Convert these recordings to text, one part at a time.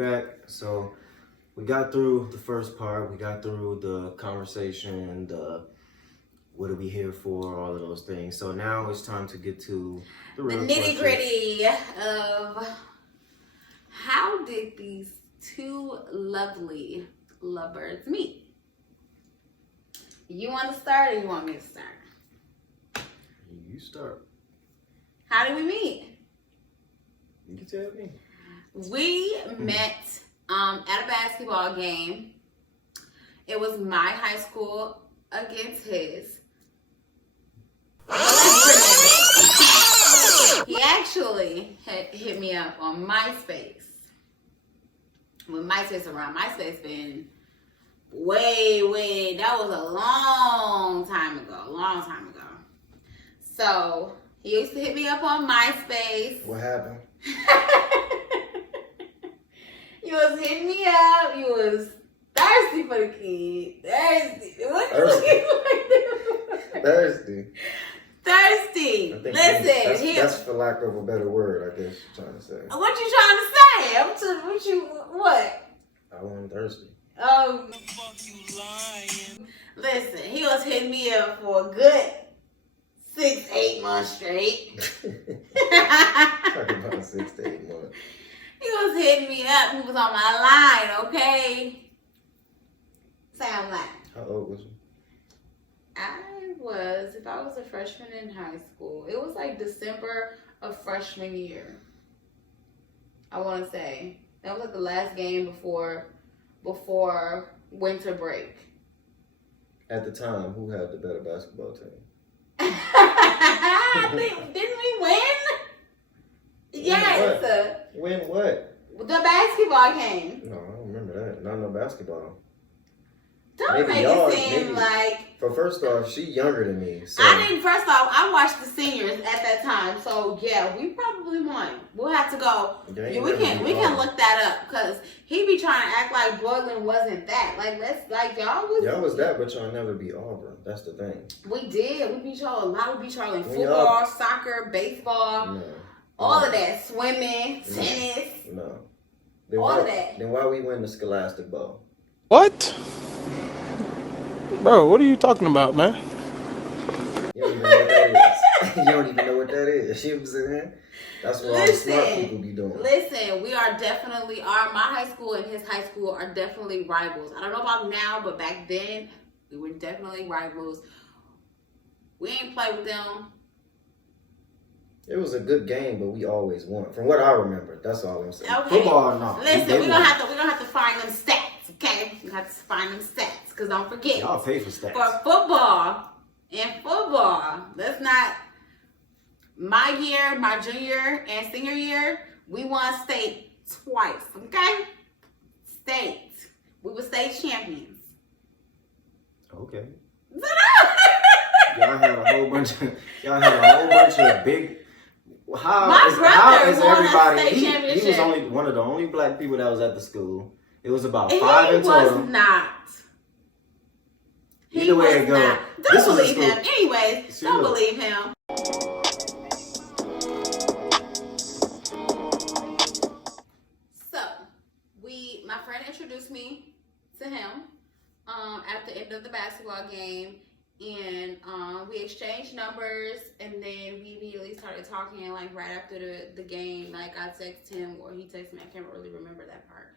back. So we got through the first part. We got through the conversation, the what are we here for, all of those things. So now it's time to get to the real nitty gritty of how did these two lovely lovebirds meet? You want to start or you want me to start? You start. How did we meet? You can tell me. We met at a basketball game. It was my high school against his. He actually had hit me up on MySpace. When MySpace around, MySpace been way, that was a long time ago. So he used to hit me up on MySpace. What happened? You was hitting me up. You was thirsty for the kid. Thirsty. What you looking like? Thirsty. Listen, that's for lack of a better word, I guess you're trying to say. What you trying to say? What? I wasn't thirsty. Fuck you lying. Listen, he was hitting me up for a good 6-8 months straight. Talking about 6 to 8 months. He was hitting me up. He was on my line, okay? Sound like. How old was you? If I was a freshman in high school, it was like December of freshman year. I want to say. That was like the last game before winter break. At the time, who had the better basketball team? Didn't we win? Yes. Win what? The basketball game. No, I don't remember that. Not no basketball. Don't make it seem like... For first off, she younger than me. So. First off, I watched the seniors at that time. So, yeah, we probably won. We'll have to go. Yeah, we can look that up. Because he be trying to act like Boylan wasn't that. Y'all was that, but y'all never beat Auburn. That's the thing. We did. We beat y'all a lot. We beat y'all in football, soccer, baseball, all of that. Swimming, tennis. No. All of that. Then why we win the Scholastic Bowl? What? Bro, what are you talking about, man? You don't even know what that is. You don't even know what that is. You know what I'm saying? That's what all the smart people be doing. Listen, we are definitely, my high school and his high school are definitely rivals. I don't know about now, but back then, we were definitely rivals. We ain't play with them. It was a good game, but we always won. From what I remember, that's all I'm saying. Okay. Football, no. Listen, we're gonna have to find them stats, okay? We have to find them stats, because don't forget. Y'all pay for stats. For football, let's not, my year, my junior and senior year, we won state twice, okay? State. We were state champions. Okay. Y'all had a whole bunch of big. How is everybody? He was only one of the only black people that was at the school. It was about 5 in total. He was not. Either way it goes. Don't believe him. Anyways, don't believe him. So, my friend introduced me to him at the end of the basketball game. And we exchanged numbers, and then we immediately started talking, like, right after the game. Like, I texted him, or he texted me. I can't really remember that part.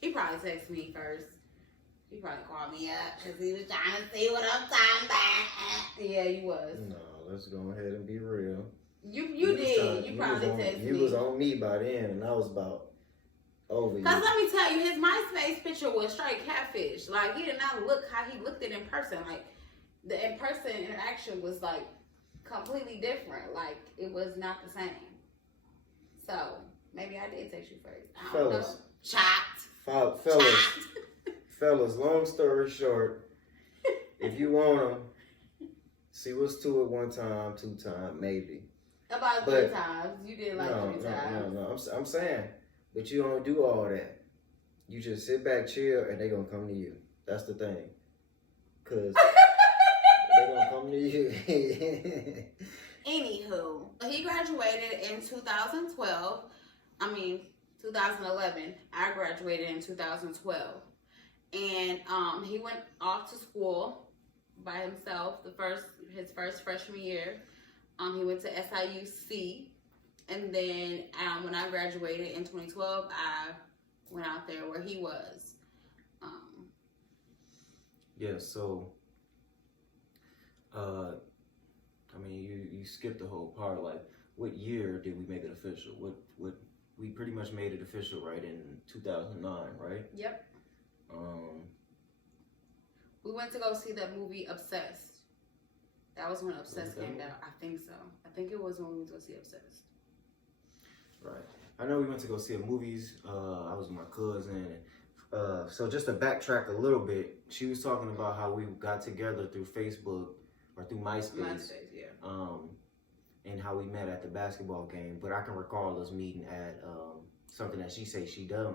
He probably texted me first. He probably called me up, because he was trying to see what I'm talking about. Yeah, you was. No, let's go ahead and be real. You did. You probably texted me. You was on me by then, and I was about... Because let me tell you, his MySpace picture was straight catfish. Like, he did not look how he looked it in person. Like, the in-person interaction was, like, completely different. Like, it was not the same. So, maybe I did text you first. I don't know. Chopped. Fellas, long story short, if you want them, see what's 2 at 1 time, 2 times, maybe. About 3 times. You did like 3 times. No. I'm saying... But you don't do all that. You just sit back, chill, and they gonna come to you. That's the thing. Cause they gonna come to you. Anywho, he graduated in 2012. 2011. I graduated in 2012. And he went off to school by himself his first freshman year. He went to SIUC. And then when I graduated in 2012, I went out there where he was. Yeah, so I mean, you skipped the whole part. Like, what year did we make it official? What we pretty much made it official, right, in 2009, right? Yep. We went to go see that movie Obsessed. That was when Obsessed came out. I think so. I think it was when we went to go see Obsessed. Right. I know we went to go see movies. I was with my cousin. So just to backtrack a little bit, she was talking about how we got together through Facebook or through MySpace. Yeah. And how we met at the basketball game. But I can recall us meeting at something that she said she done.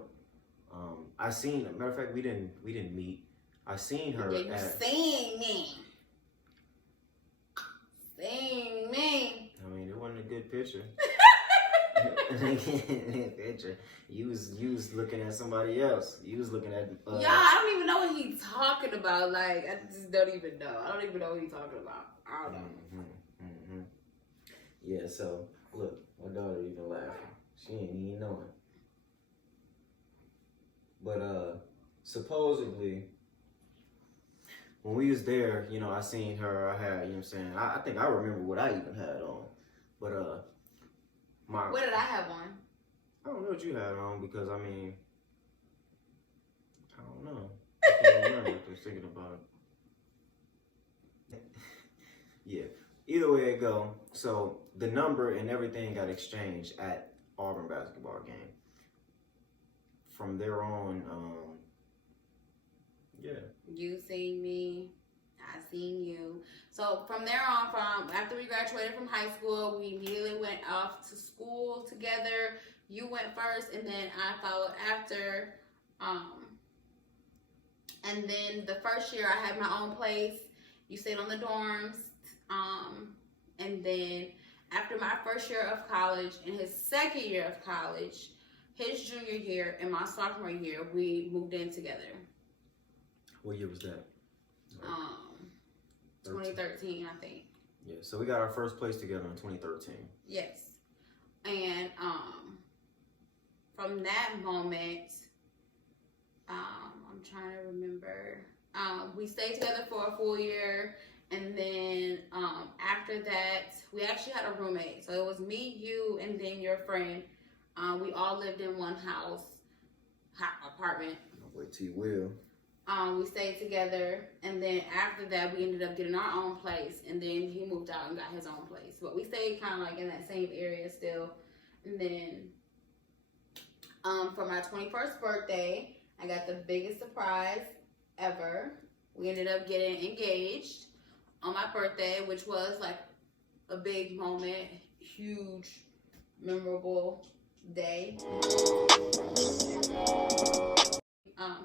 I seen, matter of fact, we didn't meet. I seen her. Yeah, you seen me. Seen me. I mean, it wasn't a good picture. Picture. You was looking at somebody else. You was looking at. Yeah, I don't even know what he's talking about. Like, I just don't even know. I don't even know what he's talking about. I don't know. Yeah. So look, my daughter even laughing. She ain't even knowing. But supposedly, when we was there, you know, I seen her. I had, you know what I'm saying. I think I remember what I even had on. But what did I have on? I don't know what you had on because I mean, I don't know. I can't remember what I was thinking about it. Yeah. Either way it go. So the number and everything got exchanged at Auburn basketball game. From there on, yeah. You seen me. I seen you. So from there on, from after we graduated from high school, we immediately went off to school together. You went first, and then I followed after. And then the first year, I had my own place. You stayed on the dorms. And then after my first year of college and his second year of college, his junior year and my sophomore year, we moved in together. What year was that? 2013, I think. Yeah, so we got our first place together in 2013. Yes. And from that moment, I'm trying to remember. We stayed together for a full year, and then after that, we actually had a roommate. So it was me, you, and then your friend. We all lived in one apartment. Wait till you will. We stayed together, and then after that, we ended up getting our own place, and then he moved out and got his own place. But we stayed kind of like in that same area still. And then for my 21st birthday, I got the biggest surprise ever. We ended up getting engaged on my birthday, which was like a big moment, huge, memorable day.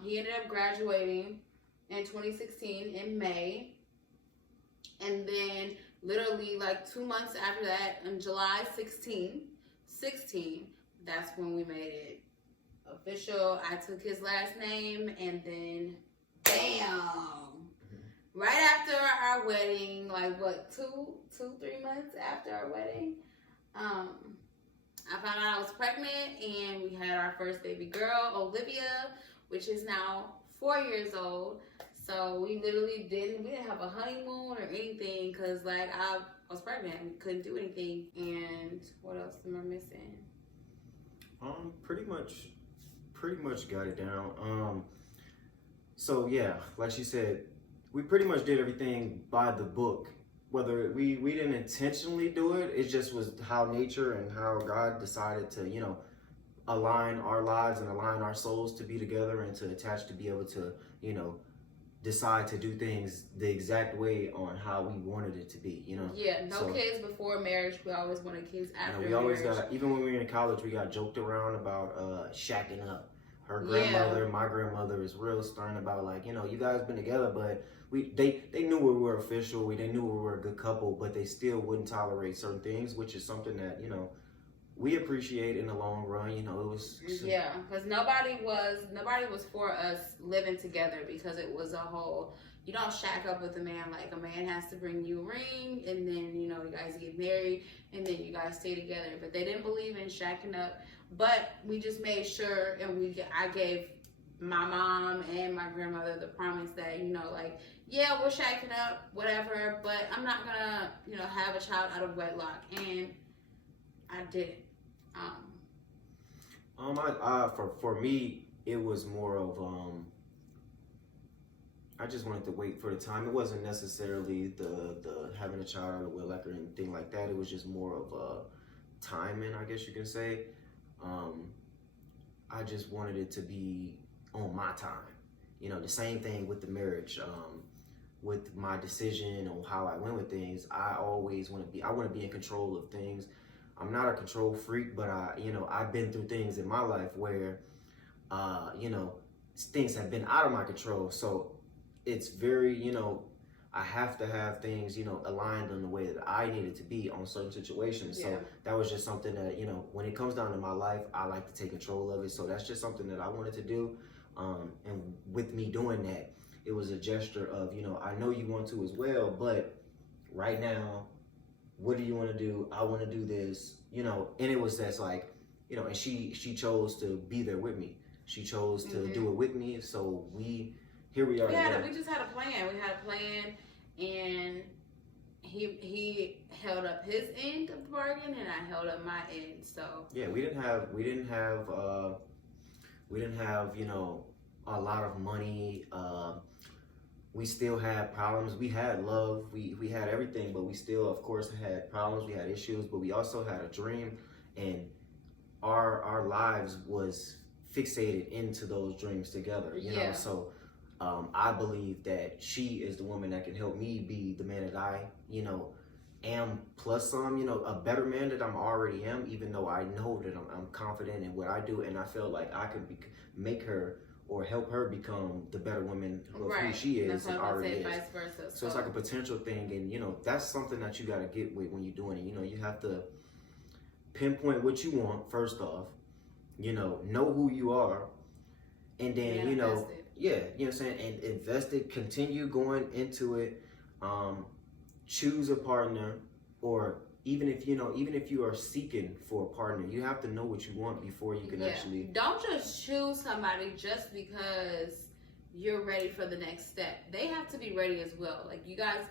He ended up graduating in 2016 in May. And then literally like 2 months after that, on July 16, that's when we made it official. I took his last name, and then bam! Right after our wedding, like what, 3 months after our wedding, I found out I was pregnant, and we had our first baby girl, Olivia, which is now 4 years old. So we literally didn't have a honeymoon or anything, because like I was pregnant and couldn't do anything. And what else am I missing? Pretty much got it down. So yeah, like she said, we pretty much did everything by the book. Whether we didn't intentionally do it, it just was how nature and how God decided to, you know, align our lives and align our souls to be together and to attach, to be able to, you know, decide to do things the exact way on how we wanted it to be, you know. Yeah, no kids before marriage. We always wanted kids after marriage. We always got, even when we were in college, we got joked around about shacking up. Her grandmother, my grandmother is real stern about, like, you know, you guys been together, but they knew we were official. They knew we were a good couple, but they still wouldn't tolerate certain things, which is something that, you know, we appreciate in the long run. You know, it was Yeah, because nobody was for us living together, because it was a whole, you don't shack up with a man. Like, a man has to bring you a ring, and then, you know, you guys get married, and then you guys stay together. But they didn't believe in shacking up. But we just made sure, and I gave my mom and my grandmother the promise that, you know, like, yeah, we're shacking up, whatever, but I'm not gonna, you know, have a child out of wedlock. And I didn't. For me, it was more of I just wanted to wait for the time. It wasn't necessarily the having a child out of wedlock or anything like that. It was just more of timing, I guess you can say. I just wanted it to be on my time. You know, the same thing with the marriage. With my decision on how I went with things, I always want to be in control of things. I'm not a control freak, but I've been through things in my life where, things have been out of my control. So it's very, I have to have things, aligned in the way that I need it to be on certain situations. Yeah. So that was just something that, when it comes down to my life, I like to take control of it. So that's just something that I wanted to do. And with me doing that, it was a gesture of, I know you want to as well, but right now, what do you want to do? I want to do this, and it was just like, and she chose to be there with me. She chose to do it with me. So here we are. We just had a plan. We had a plan, and he held up his end of the bargain, and I held up my end. So yeah, we didn't have a lot of money. We still had problems. We had love. We had everything, but we still, of course, had problems. We had issues, but we also had a dream, and our lives was fixated into those dreams together. You know, so I believe that she is the woman that can help me be the man that I, am, plus some, a better man that I'm already am. Even though I know that I'm confident in what I do, and I feel like I could make her or help her become the better woman of who she is and already is. Vice versa. So it's like a potential thing, and that's something that you got to get with when you're doing it. You have to pinpoint what you want first off. Know who you are, and then you know what I'm saying, and invest it. Continue going into it. Choose a partner, or even if you are seeking for a partner, you have to know what you want before you can actually. Don't just choose somebody just because you're ready for the next step. They have to be ready as well. Like, you guys,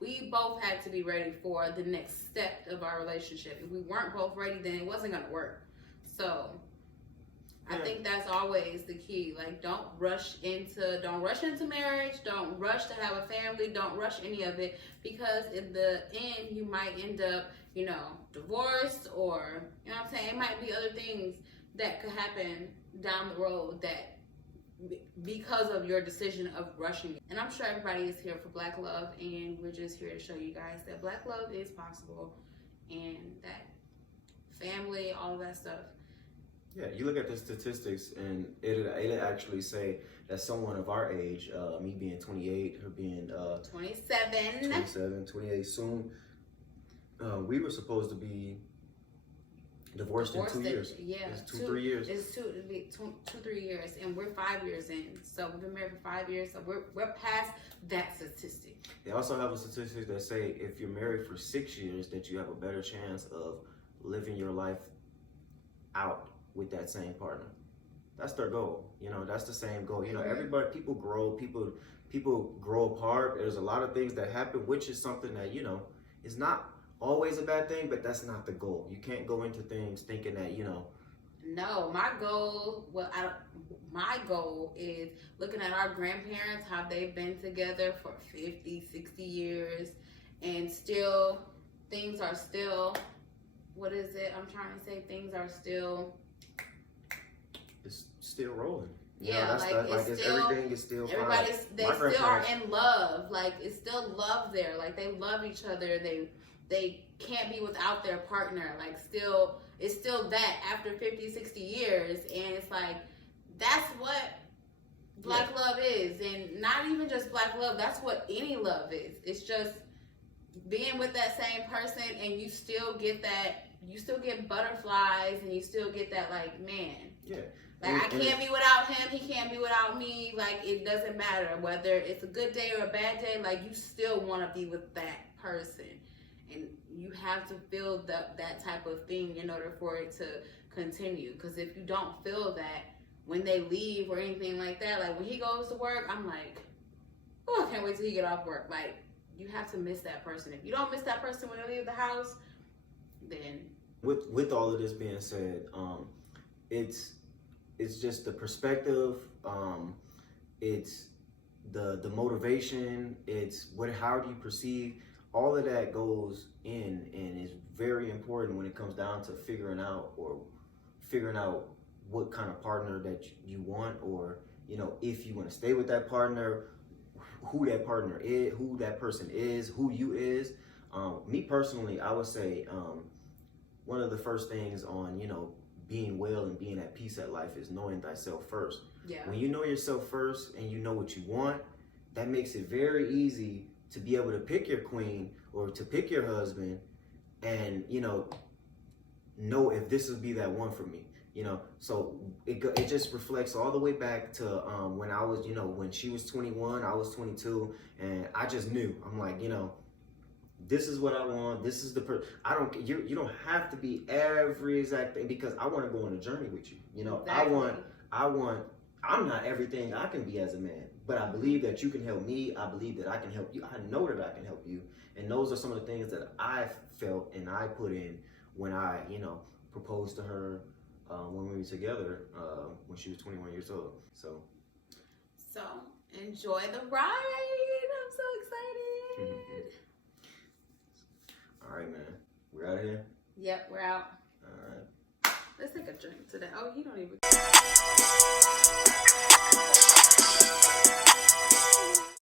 we both had to be ready for the next step of our relationship. If we weren't both ready, then it wasn't gonna work. So I think that's always the key. Like, don't rush into marriage. Don't rush to have a family. Don't rush any of it, because in the end, you might end up, divorced, or, what I'm saying? It might be other things that could happen down the road that because of your decision of rushing it. And I'm sure everybody is here for Black love, and we're just here to show you guys that Black love is possible, and that family, all of that stuff. Yeah, you look at the statistics, and it'll actually say that someone of our age, me being 28, her being 27, 28 soon, we were supposed to be divorced in 2 years. Yeah, it's 3 years. It's two, 3 years, and we're 5 years in. So we've been married for 5 years, so we're past that statistic. They also have a statistic that say if you're married for 6 years, that you have a better chance of living your life out with that same partner. That's their goal. That's the same goal. Everybody, people grow apart. There's a lot of things that happen, which is something that, is not always a bad thing, but that's not the goal. You can't go into things thinking that, No, my goal is looking at our grandparents, how they've been together for 50, 60 years, and still, things are still, what is it? I'm trying to say things are still... It's still rolling. Everything is still fine. They still are in love. Like, it's still love there. Like, they love each other. They can't be without their partner. Like, it's still that after 50, 60 years. And it's like, that's what Black love is. And not even just Black love, that's what any love is. It's just being with that same person, and you still get that you still get butterflies and you still get that, like, man. Yeah. Like, I can't be without him. He can't be without me. Like, it doesn't matter whether it's a good day or a bad day. Like, you still want to be with that person. And you have to feel that type of thing in order for it to continue. Because if you don't feel that when they leave or anything like that, like, when he goes to work, I'm like, oh, I can't wait till he get off work. Like, you have to miss that person. If you don't miss that person when they leave the house, then... With all of this being said, it's just the perspective, it's the motivation, it's how do you perceive, all of that goes in and is very important when it comes down to figuring out what kind of partner that you want, or, you know, if you want to stay with that partner, who that partner is, who that person is, who you is. Me personally, I would say one of the first things on, you know, being well and being at peace at life is knowing thyself first. Yeah. When you know yourself first and you know what you want, that makes it very easy to be able to pick your queen or to pick your husband and, you know if this will be that one for me. You know, so it just reflects all the way back to when I was, you know, when she was 21, I was 22, and I just knew. I'm like, you know, this is what I want. This is you don't have to be every exact thing, because I want to go on a journey with you. You know, Exactly. I'm not everything I can be as a man, but I believe that you can help me. I believe that I can help you. I know that I can help you. And those are some of the things that I felt and I put in when I, you know, proposed to her when we were together when she was 21 years old. So enjoy the ride. I'm so excited. All right, man. We're out of here? Yep, we're out. All right. Let's take a drink today. Oh, you don't even...